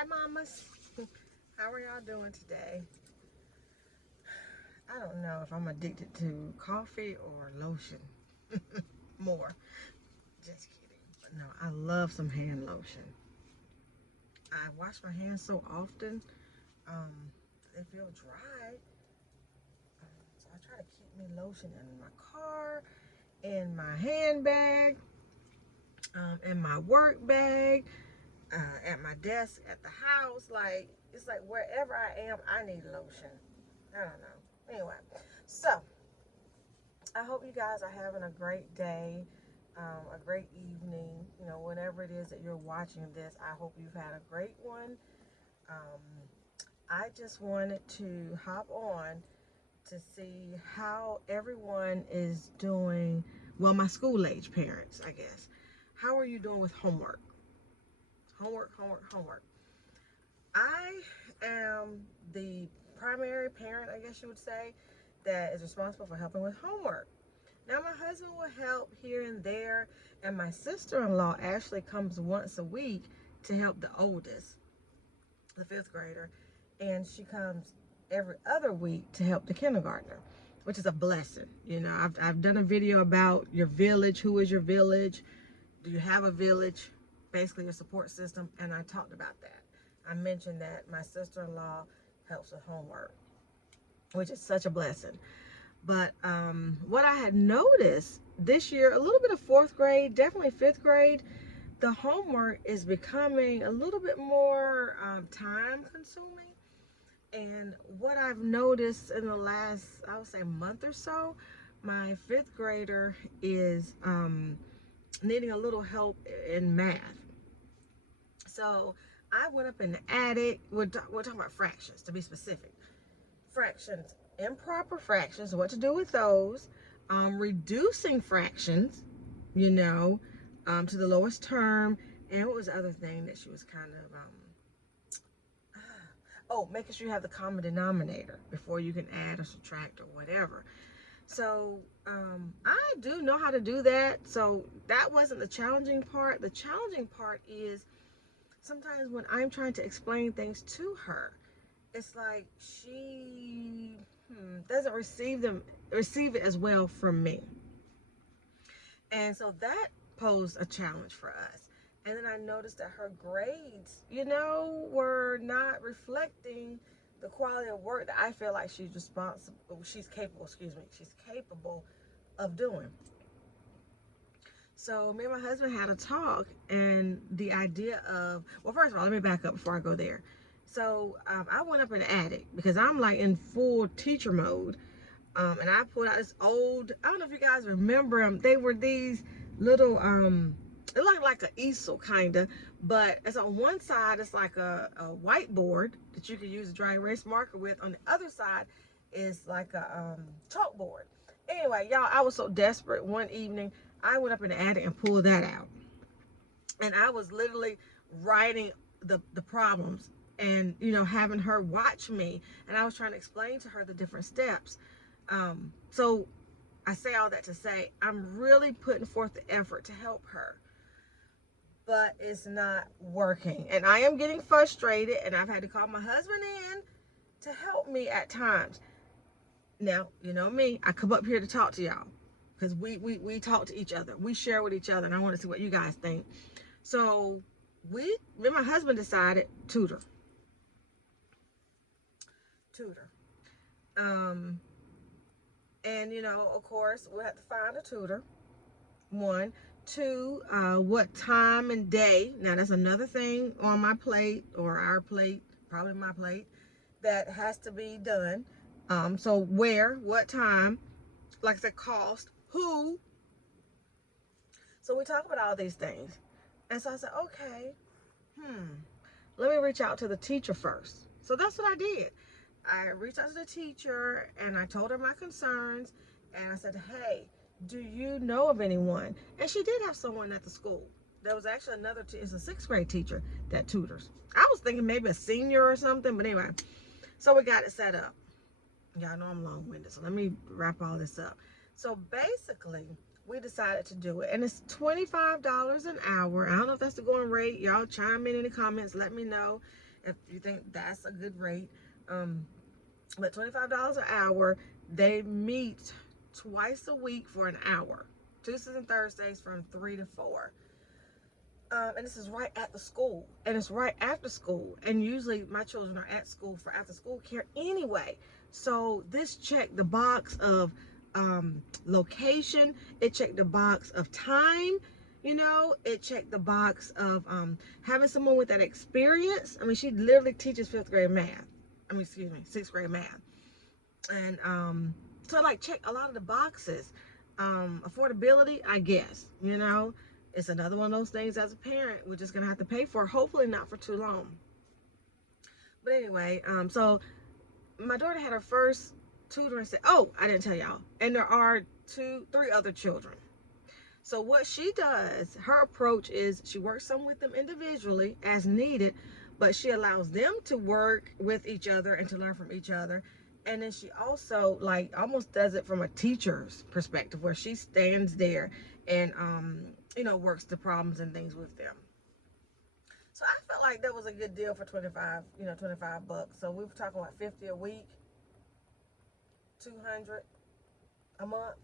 Hi, mamas. How are y'all doing today? I don't know if I'm addicted to coffee or lotion more. Just kidding. But no, I love some hand lotion. I wash my hands so often, um, they feel dry. So I try to keep me lotion in my car, in my handbag, in my work bag, at my desk, at the house. Like, it's like wherever I am, I need lotion. I don't know. Anyway, so I hope you guys are having a great day, a great evening. You know, whenever it is that you're watching this, I hope you've had a great one. Um, I just wanted to hop on to see how everyone is doing. Well, my school age parents, I guess. How are you doing with homework? Homework. I am the primary parent, I guess you would say, that is responsible for helping with homework. Now, my husband will help here and there, and my sister-in-law actually comes once a week to help the oldest, the fifth grader, and she comes every other week to help the kindergartner, which is a blessing. You know, I've done a video about your village. Who is your village? Do you have a village? Basically, your support system, and I talked about that. I mentioned that my sister-in-law helps with homework, which is such a blessing. But what I had noticed this year, a little bit of fourth grade, definitely fifth grade, the homework is becoming a little bit more time consuming. And what I've noticed in the last, I would say, month or so, my fifth grader is needing a little help in math. So I went up in the attic. We're talking about fractions, to be specific. Fractions, improper fractions, what to do with those, reducing fractions, you know, to the lowest term, and what was the other thing that she was kind of, oh, making sure you have the common denominator before you can add or subtract or whatever. So I do know how to do that, so that wasn't the challenging part. The challenging part is sometimes when I'm trying to explain things to her, it's like she doesn't receive it as well from me, and so that posed a challenge for us. And then I noticed that her grades, you know, were not reflecting the quality of work that I feel like she's capable, she's capable of doing. So me and my husband had a talk, and the idea of, well, first of all, let me back up before I go there. So I went up in the attic because I'm like in full teacher mode, and I pulled out this old, I don't know if you guys remember them. They were these little, it looked like an easel kind of, but it's on one side, it's like a whiteboard that you can use a dry erase marker with. On the other side is like a chalkboard. Anyway, y'all, I was so desperate one evening, I went up in the attic and pulled that out. And I was literally writing the problems and, you know, having her watch me. And I was trying to explain to her the different steps. So I say all that to say, I'm really putting forth the effort to help her, but it's not working. And I am getting frustrated, and I've had to call my husband in to help me at times. Now, you know me, I come up here to talk to y'all because we talk to each other. We share with each other, and I want to see what you guys think. So me and my husband decided tutor. Tutor. Um, and, you know, of course, we'll have to find a tutor. One. Two, what time and day. Now, that's another thing on my plate, or our plate, probably my plate, that has to be done. So where, what time, like I said, cost, who. So we talk about all these things. And so I said, okay, let me reach out to the teacher first. So that's what I did. I reached out to the teacher and I told her my concerns, and I said, hey, do you know of anyone? And she did have someone at the school. There was actually another, it's a sixth grade teacher that tutors. I was thinking maybe a senior or something, but anyway. So we got it set up. Y'all know I'm long-winded, so let me wrap all this up. So basically, we decided to do it, and it's $25 an hour. I don't know if that's the going rate. Y'all chime in the comments, let me know. if you think that's a good rate. But $25 an hour. They meet twice a week for an hour, Tuesdays and Thursdays from 3 to 4. And this is right at the school, and it's right after school, and usually my children are at school for after school care anyway. So this checked the box of location, it checked the box of time, it checked the box of having someone with that experience. I mean, she literally teaches 5th grade math. Excuse me, 6th grade math. And so like check a lot of the boxes. Affordability, I guess, it's another one of those things as a parent we're just gonna have to pay for, hopefully not for too long. But anyway, so my daughter had her first tutor and said, oh, I didn't tell y'all, and there are 3 other children. So what she does, her approach is she works some with them individually as needed, but she allows them to work with each other and to learn from each other. And then she also like almost does it from a teacher's perspective, where she stands there and works the problems and things with them. So I felt like that was a good deal for $25 bucks. So we were talking about $50 a week, $200 a month.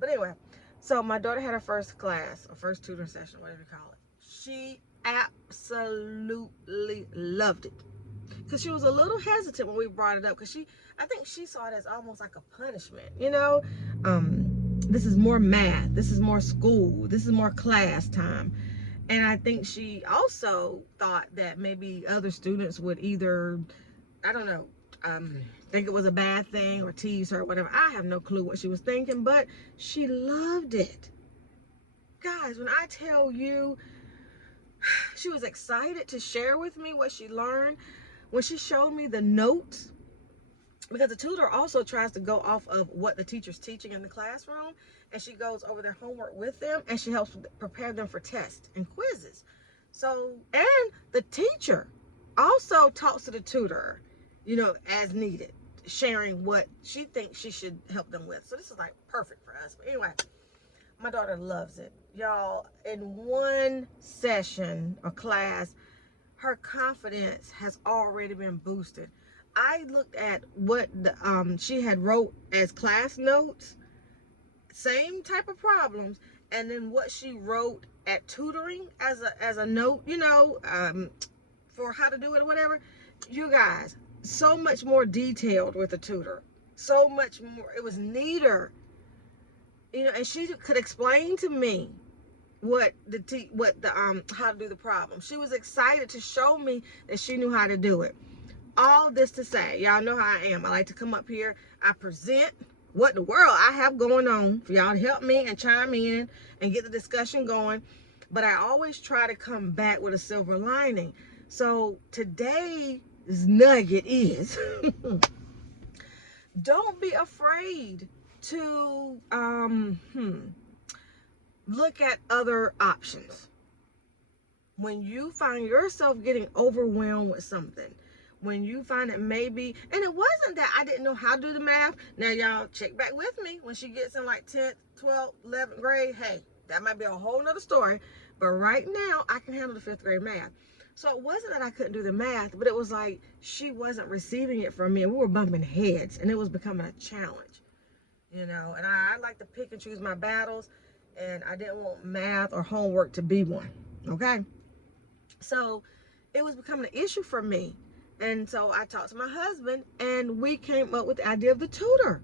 But anyway, so my daughter had her first class, or first tutoring session, whatever you call it. She absolutely loved it, because she was a little hesitant when we brought it up, because I think she saw it as almost like a punishment. This is more math, this is more school, this is more class time. And I think she also thought that maybe other students would either, I don't know, think it was a bad thing or tease her or whatever. I have no clue what she was thinking, but she loved it. Guys, when I tell you, she was excited to share with me what she learned. When she showed me the notes, because the tutor also tries to go off of what the teacher's teaching in the classroom, and she goes over their homework with them, and she helps prepare them for tests and quizzes. So, and the teacher also talks to the tutor, as needed, sharing what she thinks she should help them with. So this is like perfect for us. But anyway, my daughter loves it. Y'all, in one session or class, her confidence has already been boosted. I looked at what she had wrote as class notes, same type of problems, and then what she wrote at tutoring as a note, for how to do it or whatever. You guys, so much more detailed with the tutor, so much more. It was neater, and she could explain to me how to do the problem. She was excited to show me that she knew how to do it. All this to say, y'all know how I am. I like to come up here, I present what the world I have going on for y'all to help me and chime in and get the discussion going. But I always try to come back with a silver lining. So today's nugget is don't be afraid to look at other options. When you find yourself getting overwhelmed with something, when you find that maybe, and it wasn't that I didn't know how to do the math. Now y'all check back with me when she gets in like 10th, 12th, 11th grade. Hey, that might be a whole nother story. But right now I can handle the 5th grade math. So it wasn't that I couldn't do the math, but it was like she wasn't receiving it from me, and we were bumping heads, and it was becoming a challenge, and I like to pick and choose my battles, and I didn't want math or homework to be one. Okay, so it was becoming an issue for me. And so I talked to my husband, and we came up with the idea of the tutor.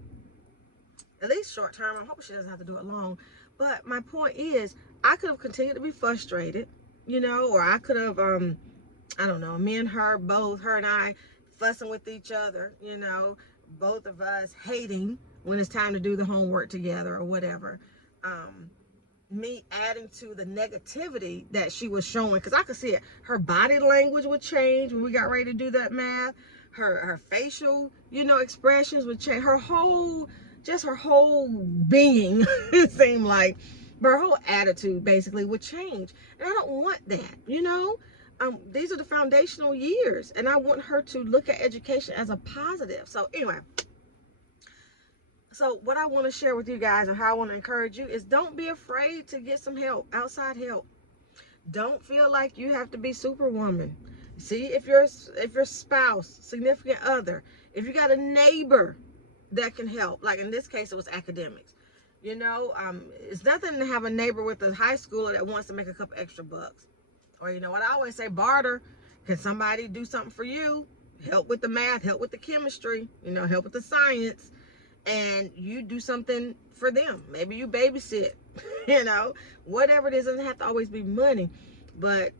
At least short term. I hope she doesn't have to do it long. But my point is, I could have continued to be frustrated, or I could have, I don't know, me and her, both, her and I, fussing with each other, both of us hating when it's time to do the homework together or whatever. Me adding to the negativity that she was showing, because I could see it. Her body language would change when we got ready to do that math. Her facial, expressions would change. Her whole being, it seemed like, but her whole attitude basically would change. And I don't want that, these are the foundational years, and I want her to look at education as a positive. So anyway, so what I want to share with you guys, and how I want to encourage you, is don't be afraid to get some help, outside help. Don't feel like you have to be Superwoman. See if your spouse, significant other, if you got a neighbor that can help. Like in this case, it was academics. You know, it's nothing to have a neighbor with a high schooler that wants to make a couple extra bucks. Or you know what I always say, barter. Can somebody do something for you? Help with the math, help with the chemistry, you know, help with the science, and you do something for them. Maybe you babysit, you know, whatever it is. Doesn't have to always be money, but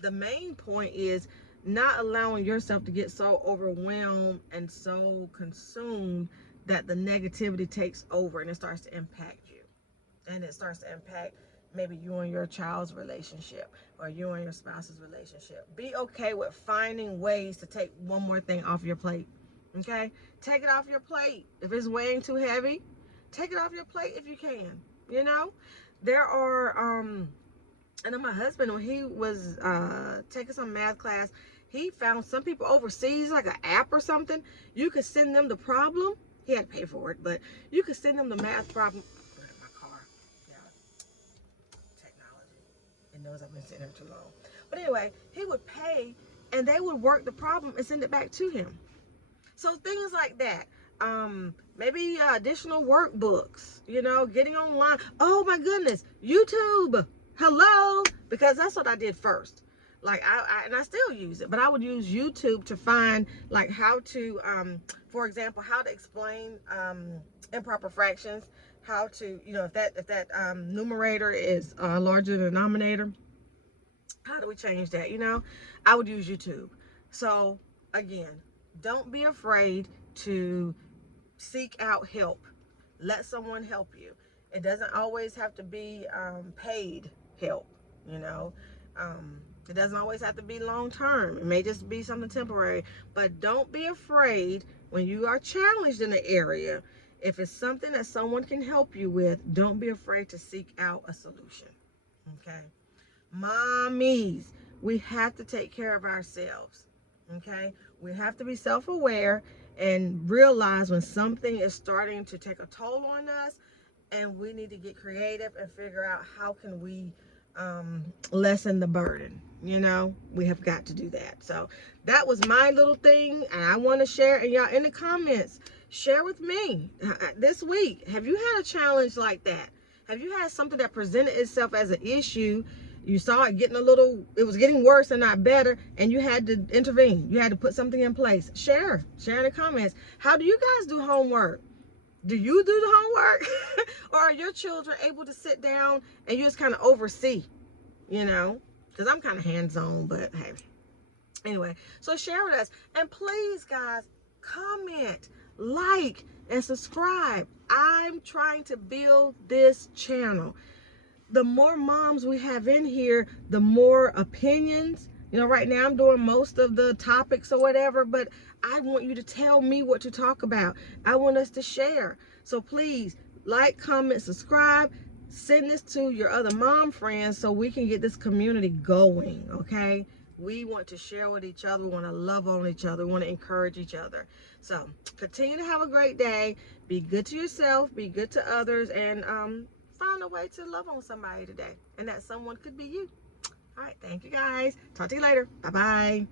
the main point is not allowing yourself to get so overwhelmed and so consumed that the negativity takes over and it starts to impact you, and it starts to impact maybe you and your child's relationship or you and your spouse's relationship. Be okay with finding ways to take one more thing off your plate. Okay, take it off your plate. If it's weighing too heavy, take it off your plate if you can. You know, there are I know my husband, when he was taking some math class, he found some people overseas, like an app or something. You could send them the problem. He had to pay for it, but you could send them the math problem. Look at my car. Yeah, technology. It knows I've been sitting here too long. But anyway, he would pay, and they would work the problem and send it back to him. So things like that. Maybe additional workbooks, you know, getting online. Oh my goodness, YouTube. Hello, because that's what I did first. Like and I still use it, but I would use YouTube to find like how to, for example, how to explain improper fractions, how to, you know, if that numerator is larger than the denominator, how do we change that? You know, I would use YouTube. So again, don't be afraid to seek out help. Let someone help you. It doesn't always have to be paid help, you know. It doesn't always have to be long term. It may just be something temporary. But don't be afraid when you are challenged in the area. If it's something that someone can help you with, don't be afraid to seek out a solution. Okay? Mommies, we have to take care of ourselves. Okay? We have to be self-aware and realize when something is starting to take a toll on us, and we need to get creative and figure out how can we lessen the burden. You know, we have got to do that. So that was my little thing, and I want to share. And y'all in the comments, share with me this week, have you had a challenge like that? Have you had something that presented itself as an issue? You saw it getting it was getting worse and not better, and you had to intervene. You had to put something in place. Share in the comments. How do you guys do homework? Do you do the homework? Or are your children able to sit down and you just kind of oversee, you know? Because I'm kind of hands-on, but hey. Anyway, so share with us. And please, guys, comment, like, and subscribe. I'm trying to build this channel. The more moms we have in here, the more opinions. You know, right now I'm doing most of the topics or whatever, but I want you to tell me what to talk about. I want us to share. So please, like, comment, subscribe. Send this to your other mom friends so we can get this community going, okay? We want to share with each other. We want to love on each other. We want to encourage each other. So continue to have a great day. Be good to yourself. Be good to others. And find a way to love on somebody today. And that someone could be you. All right. Thank you, guys. Talk to you later. Bye-bye.